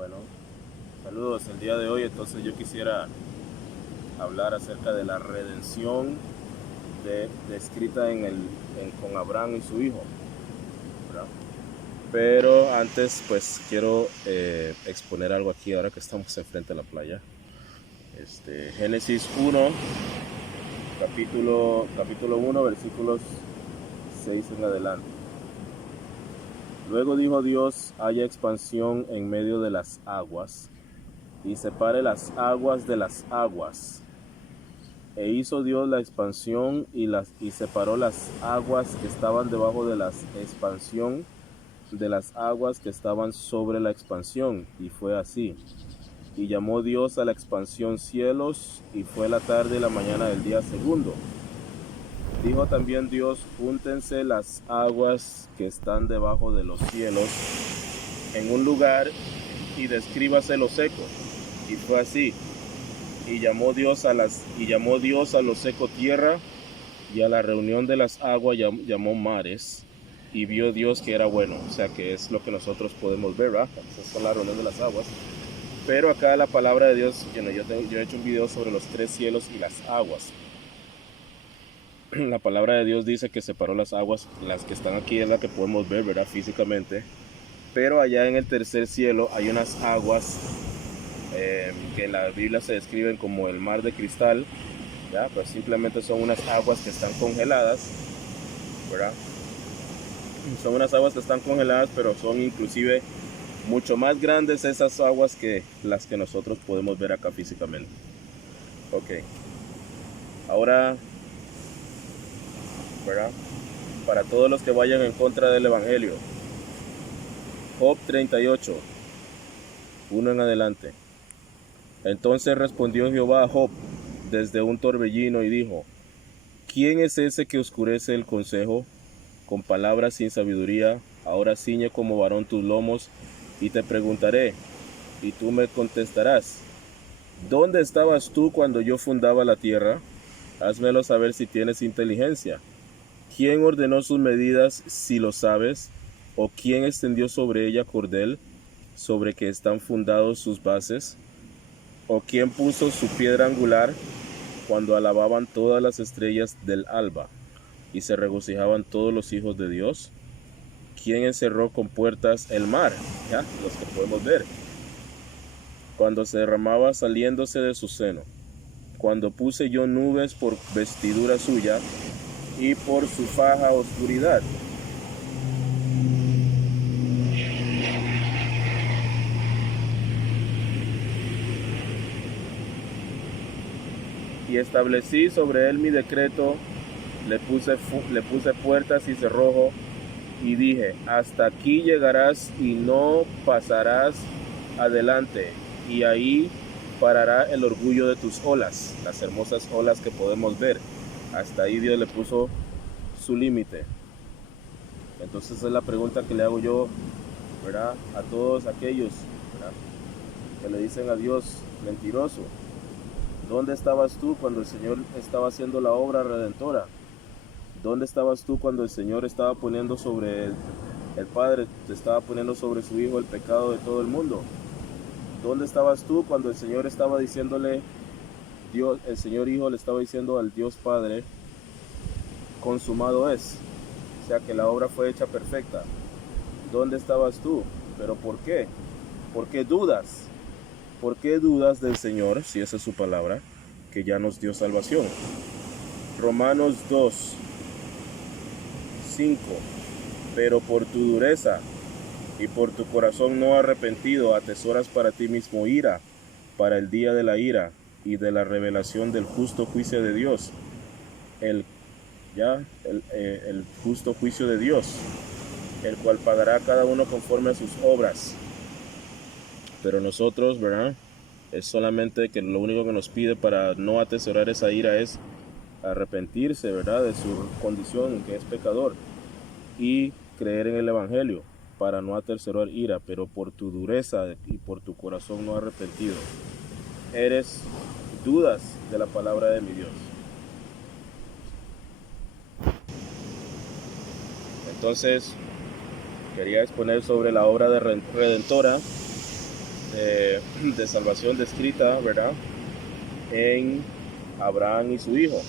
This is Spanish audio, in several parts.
Bueno, saludos el día de hoy. Entonces yo quisiera hablar acerca de la redención descrita con Abraham y su hijo, ¿verdad? Pero antes pues quiero exponer algo aquí ahora que estamos enfrente de la playa. Génesis 1, capítulo 1, versículos 6 en adelante. Luego dijo Dios: haya expansión en medio de las aguas, y separe las aguas de las aguas. E hizo Dios la expansión y separó las aguas que estaban debajo de la expansión de las aguas que estaban sobre la expansión, y fue así. Y llamó Dios a la expansión cielos, y fue la tarde y la mañana del día segundo. Dijo también Dios: júntense las aguas que están debajo de los cielos en un lugar, y descríbase lo seco. Y fue así. Y llamó Dios a lo seco tierra, y a la reunión de las aguas llamó mares. Y vio Dios que era bueno. O sea que es lo que nosotros podemos ver, ¿verdad? Esa es la reunión de las aguas. Pero acá la palabra de Dios, yo he hecho un video sobre los tres cielos y las aguas. La palabra de Dios dice que separó las aguas, las que están aquí es la que podemos ver, ¿verdad? Físicamente. Pero allá en el tercer cielo hay unas aguas que en la Biblia se describen como el mar de cristal, ¿ya? Pues simplemente son unas aguas que están congeladas, ¿verdad? Son unas aguas que están congeladas, pero son inclusive mucho más grandes esas aguas que las que nosotros podemos ver acá físicamente. Ok, ahora, ¿verdad? Para todos los que vayan en contra del Evangelio, Job 38, 1 en adelante. Entonces respondió Jehová a Job desde un torbellino y dijo: ¿quién es ese que oscurece el consejo con palabras sin sabiduría? Ahora ciñe como varón tus lomos, y te preguntaré, y tú me contestarás: ¿dónde estabas tú cuando yo fundaba la tierra? Házmelo saber si tienes inteligencia. ¿Quién ordenó sus medidas, si lo sabes? ¿O quién extendió sobre ella cordel, sobre que están fundados sus bases? ¿O quién puso su piedra angular cuando alababan todas las estrellas del alba y se regocijaban todos los hijos de Dios? ¿Quién encerró con puertas el mar? ¿Ya? Los que podemos ver. Cuando se derramaba saliéndose de su seno. Cuando puse yo nubes por vestidura suya, y por su faja oscuridad. Y establecí sobre él mi decreto, le puse puertas y cerrojo, y dije: hasta aquí llegarás y no pasarás adelante, y ahí parará el orgullo de tus olas, las hermosas olas que podemos ver. Hasta ahí Dios le puso su límite. Entonces es la pregunta que le hago yo, ¿verdad?, a todos aquellos, ¿verdad?, que le dicen a Dios mentiroso. ¿Dónde estabas tú cuando el Señor estaba haciendo la obra redentora? ¿Dónde estabas tú cuando el Señor estaba poniendo sobre el Padre, te estaba poniendo sobre su Hijo el pecado de todo el mundo? ¿Dónde estabas tú cuando el Señor estaba diciéndole, el Señor Hijo le estaba diciendo al Dios Padre: consumado es? O sea que la obra fue hecha perfecta. ¿Dónde estabas tú? ¿Pero por qué? ¿Por qué dudas? ¿Por qué dudas del Señor, si esa es su palabra, que ya nos dio salvación? Romanos 2, 5. Pero por tu dureza y por tu corazón no arrepentido atesoras para ti mismo ira, para el día de la ira y de la revelación del justo juicio de Dios. El justo juicio de Dios, el cual pagará a cada uno conforme a sus obras. Pero nosotros, ¿verdad?, es solamente que lo único que nos pide para no atesorar esa ira es arrepentirse, ¿verdad?, de su condición, que es pecador, y creer en el Evangelio para no atesorar ira. Pero por tu dureza y por tu corazón no arrepentido, eres dudas de la palabra de mi Dios. Entonces, quería exponer sobre la obra de redentora de salvación descrita, ¿verdad?, en Abraham y su hijo.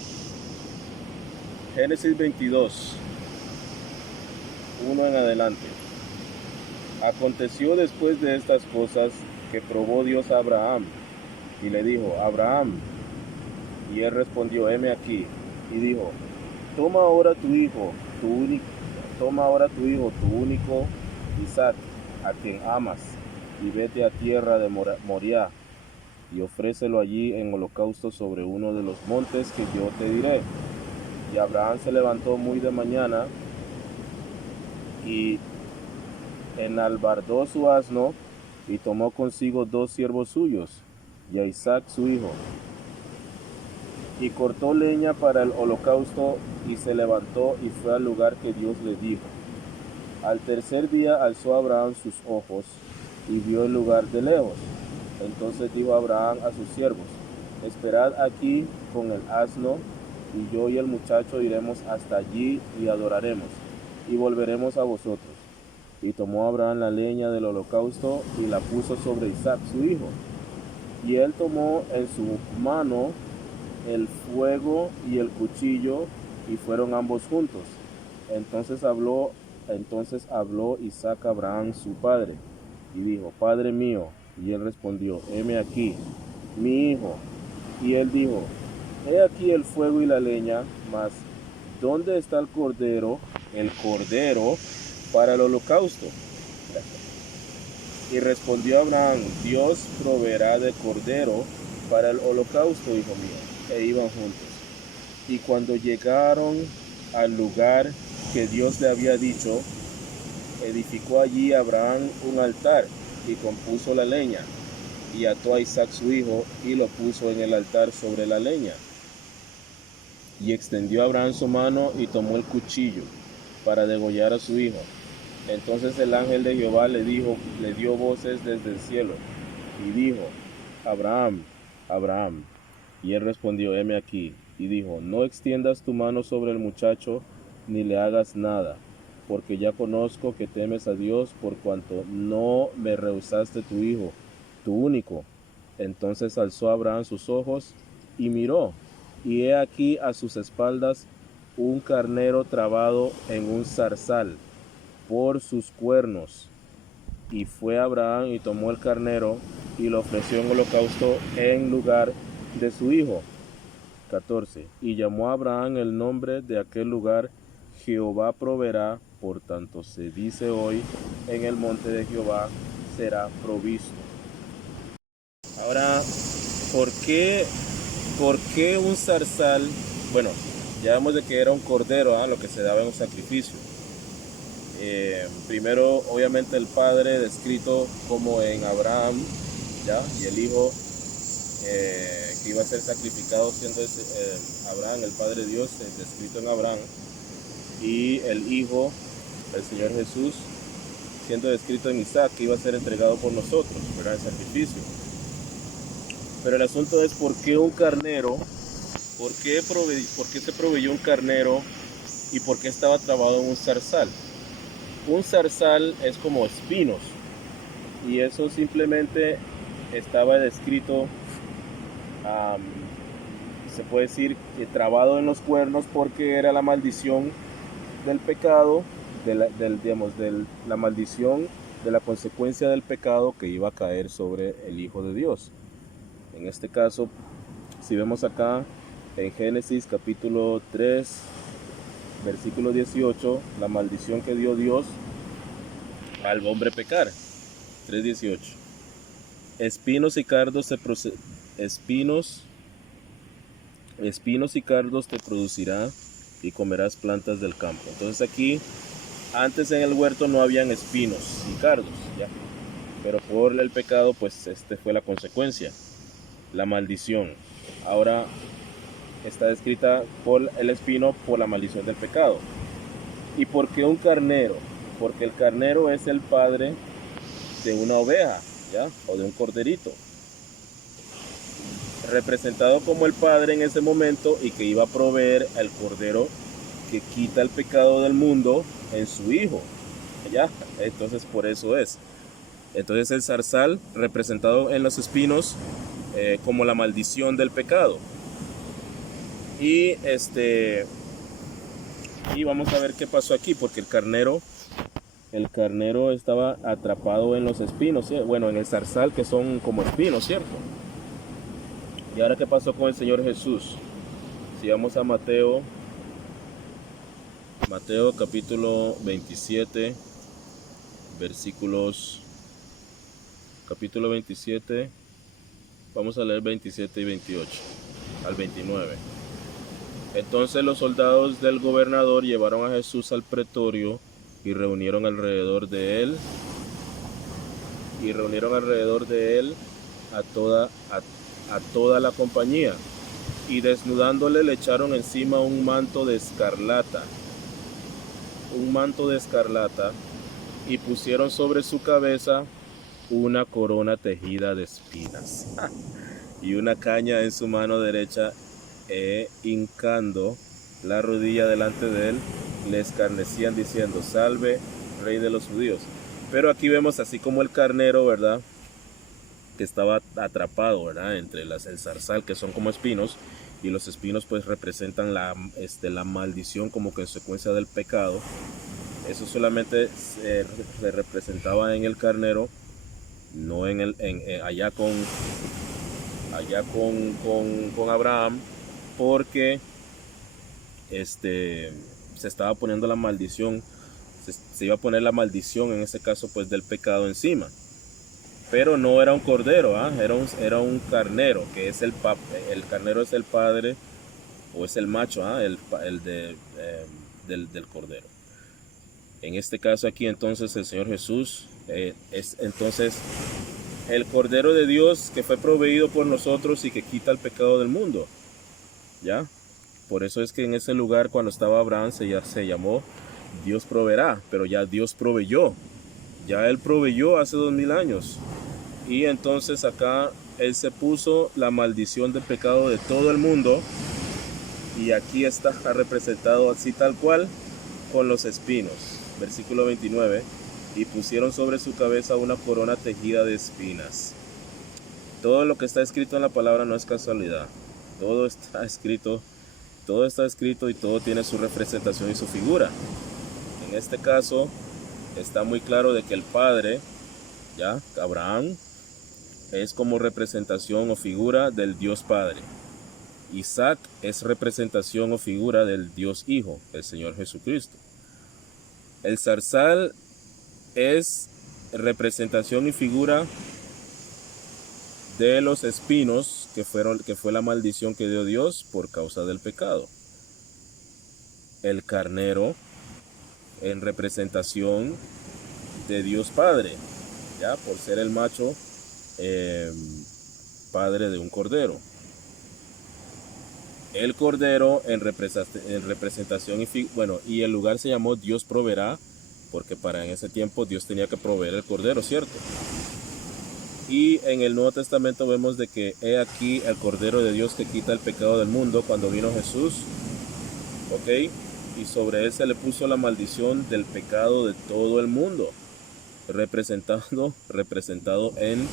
Génesis 22, 1 en adelante. Aconteció después de estas cosas que probó Dios a Abraham y le dijo: Abraham. Y él respondió: heme aquí. Y dijo: toma ahora tu hijo, tu único Isaac, a quien amas, y vete a tierra de Moriah, y ofrécelo allí en holocausto sobre uno de los montes que yo te diré. Y Abraham se levantó muy de mañana y enalbardó su asno, y tomó consigo 2 siervos suyos, y a Isaac su hijo, y cortó leña para el holocausto, y se levantó y fue al lugar que Dios le dijo. Al tercer día alzó Abraham sus ojos y vio el lugar de lejos. Entonces dijo Abraham a sus siervos: esperad aquí con el asno, y yo y el muchacho iremos hasta allí y adoraremos, y volveremos a vosotros. Y tomó Abraham la leña del holocausto y la puso sobre Isaac su hijo. Y él tomó en su mano el fuego y el cuchillo, y fueron ambos juntos. Entonces habló Isaac a Abraham su padre, y dijo: Padre mío. Y él respondió: heme aquí, mi hijo. Y él dijo: he aquí el fuego y la leña, mas ¿dónde está el cordero para el holocausto? Y respondió Abraham: Dios proveerá de cordero para el holocausto, hijo mío. E iban juntos. Y cuando llegaron al lugar que Dios le había dicho, edificó allí Abraham un altar, y compuso la leña, y ató a Isaac su hijo, y lo puso en el altar sobre la leña. Y extendió Abraham su mano, y tomó el cuchillo para degollar a su hijo. Entonces el ángel de Jehová le dio voces desde el cielo, y dijo: Abraham, Abraham. Y él respondió: heme aquí. Y dijo: no extiendas tu mano sobre el muchacho, ni le hagas nada, porque ya conozco que temes a Dios, por cuanto no me rehusaste tu hijo, tu único. Entonces alzó Abraham sus ojos y miró, y he aquí a sus espaldas un carnero trabado en un zarzal por sus cuernos. Y fue Abraham y tomó el carnero y lo ofreció en holocausto en lugar de su hijo. 14. Y llamó a Abraham el nombre de aquel lugar: Jehová proveerá. Por tanto se dice hoy: en el monte de Jehová será provisto. Ahora, ¿por qué un zarzal? Bueno, ya vemos de que era un cordero, lo que se daba en un sacrificio. Primero, obviamente, el padre descrito como en Abraham, ¿ya? Y el hijo que iba a ser sacrificado, siendo Abraham, el Padre Dios, descrito en Abraham, y el hijo, el Señor Jesús, siendo descrito en Isaac, que iba a ser entregado por nosotros, ¿verdad?, en sacrificio. Pero el asunto es: ¿por qué un carnero? ¿Por qué se proveyó un carnero? ¿Y por qué estaba trabado en un zarzal? Un zarzal es como espinos, y eso simplemente estaba descrito, se puede decir que trabado en los cuernos, porque era la maldición del pecado, de la maldición de la consecuencia del pecado que iba a caer sobre el Hijo de Dios. En este caso, si vemos acá en Génesis capítulo 3, versículo 18, la maldición que dio Dios al hombre pecar. 3:18. Espinos y cardos te producirá, y comerás plantas del campo. Entonces aquí, antes en el huerto no habían espinos y cardos, ¿ya? Pero por el pecado, pues fue la consecuencia, la maldición. Ahora está descrita por el espino, por la maldición del pecado. ¿Y por qué un carnero? Porque el carnero es el padre de una oveja, ¿ya? O de un corderito, representado como el padre en ese momento, y que iba a proveer al cordero que quita el pecado del mundo en su hijo, ¿ya? Entonces por eso es. Entonces el zarzal, representado en los espinos como la maldición del pecado. Y y vamos a ver qué pasó aquí, porque el carnero estaba atrapado en los espinos, ¿sí? Bueno, en el zarzal, que son como espinos, ¿cierto? Y ahora, ¿qué pasó con el Señor Jesús? Si vamos a Mateo capítulo 27, capítulo 27, vamos a leer 27 y 28 al 29. Entonces los soldados del gobernador llevaron a Jesús al pretorio y reunieron alrededor de él a toda la compañía, y desnudándole le echaron encima un manto de escarlata, y pusieron sobre su cabeza una corona tejida de espinas y una caña en su mano derecha, hincando la rodilla delante de él, le escarnecían diciendo: salve, rey de los judíos. Pero aquí vemos así como el carnero, ¿verdad?, que estaba atrapado, ¿verdad?, entre el zarzal, que son como espinos, y los espinos pues representan la maldición como consecuencia del pecado. Eso solamente se representaba en el carnero, no allá con Abraham, porque se estaba poniendo la maldición, se iba a poner la maldición en ese caso pues del pecado encima. Pero no era un cordero, era un carnero, que es el carnero es el padre, o es el macho, del cordero. En este caso aquí entonces el Señor Jesús es entonces el Cordero de Dios, que fue proveído por nosotros y que quita el pecado del mundo, ¿ya? Por eso es que en ese lugar, cuando estaba Abraham, se llamó Dios proveerá, pero ya Dios proveyó. Ya Él proveyó hace 2000 años. Y entonces acá Él se puso la maldición del pecado de todo el mundo. Y aquí está representado así tal cual, con los espinos. Versículo 29. Y pusieron sobre su cabeza una corona tejida de espinas. Todo lo que está escrito en la palabra no es casualidad. Todo está escrito y todo tiene su representación y su figura. En este caso está muy claro de que el Padre, ya, Abraham, es como representación o figura del Dios Padre. Isaac es representación o figura del Dios Hijo, el Señor Jesucristo. El zarzal es representación y figura de los espinos que fue la maldición que dio Dios por causa del pecado. El carnero en representación de Dios Padre, ya, por ser el macho padre de un cordero. El cordero en representación y el lugar se llamó Dios proveerá, porque en ese tiempo Dios tenía que proveer el cordero, ¿cierto? Y en el Nuevo Testamento vemos de que he aquí el Cordero de Dios que quita el pecado del mundo, cuando vino Jesús, ¿ok? Y sobre él se le puso la maldición del pecado de todo el mundo, representado en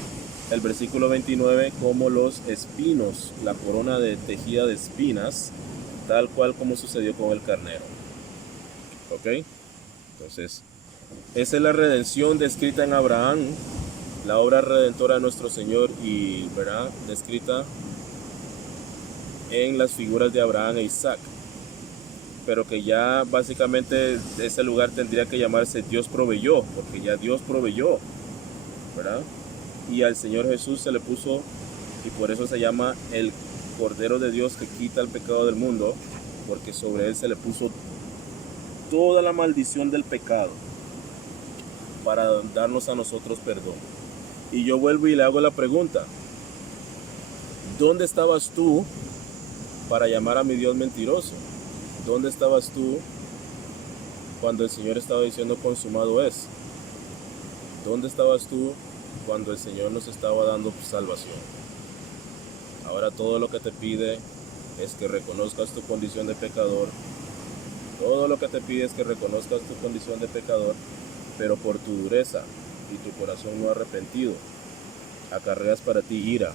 el versículo 29 como los espinos, la corona de tejida de espinas, tal cual como sucedió con el carnero, ¿ok? Entonces, esa es la redención descrita en Abraham, la obra redentora de nuestro Señor, y ¿verdad?, descrita en las figuras de Abraham e Isaac, pero que ya básicamente ese lugar tendría que llamarse Dios proveyó, porque ya Dios proveyó, ¿verdad? Y al Señor Jesús se le puso, y por eso se llama el Cordero de Dios que quita el pecado del mundo, porque sobre él se le puso toda la maldición del pecado para darnos a nosotros perdón. Y yo vuelvo y le hago la pregunta: ¿dónde estabas tú para llamar a mi Dios mentiroso? ¿Dónde estabas tú cuando el Señor estaba diciendo consumado es? ¿Dónde estabas tú cuando el Señor nos estaba dando salvación? Ahora todo lo que te pide es que reconozcas tu condición de pecador. Todo lo que te pide es que reconozcas tu condición de pecador, pero por tu dureza, y tu corazón no arrepentido, acarreas para ti ira.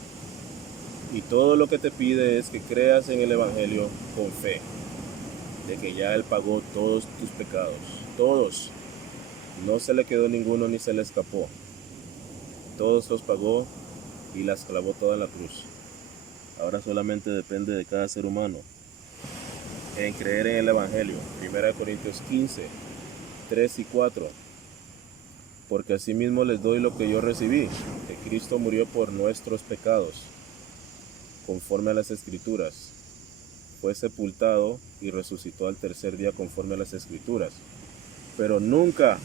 Y todo lo que te pide es que creas en el Evangelio con fe, de que ya Él pagó todos tus pecados, todos. No se le quedó ninguno ni se le escapó. Todos los pagó y las clavó toda en la cruz. Ahora solamente depende de cada ser humano en creer en el Evangelio. 1 Corintios 15, 3 y 4. Porque asimismo les doy lo que yo recibí, que Cristo murió por nuestros pecados, conforme a las Escrituras. Fue sepultado y resucitó al tercer día conforme a las Escrituras. Pero nunca,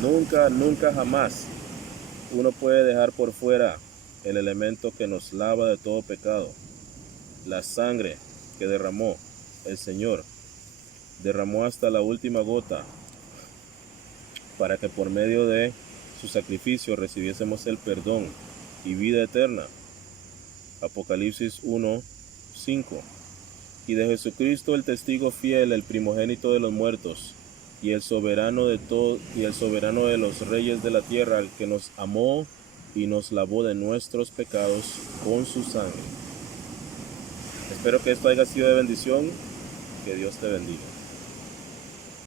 nunca jamás uno puede dejar por fuera el elemento que nos lava de todo pecado. La sangre que derramó el Señor, derramó hasta la última gota, para que por medio de su sacrificio recibiésemos el perdón y vida eterna. Apocalipsis 1, 5. Y de Jesucristo el testigo fiel, el primogénito de los muertos, y el soberano de todo, y el soberano de los reyes de la tierra, el que nos amó y nos lavó de nuestros pecados con su sangre. Espero que esto haya sido de bendición. Que Dios te bendiga.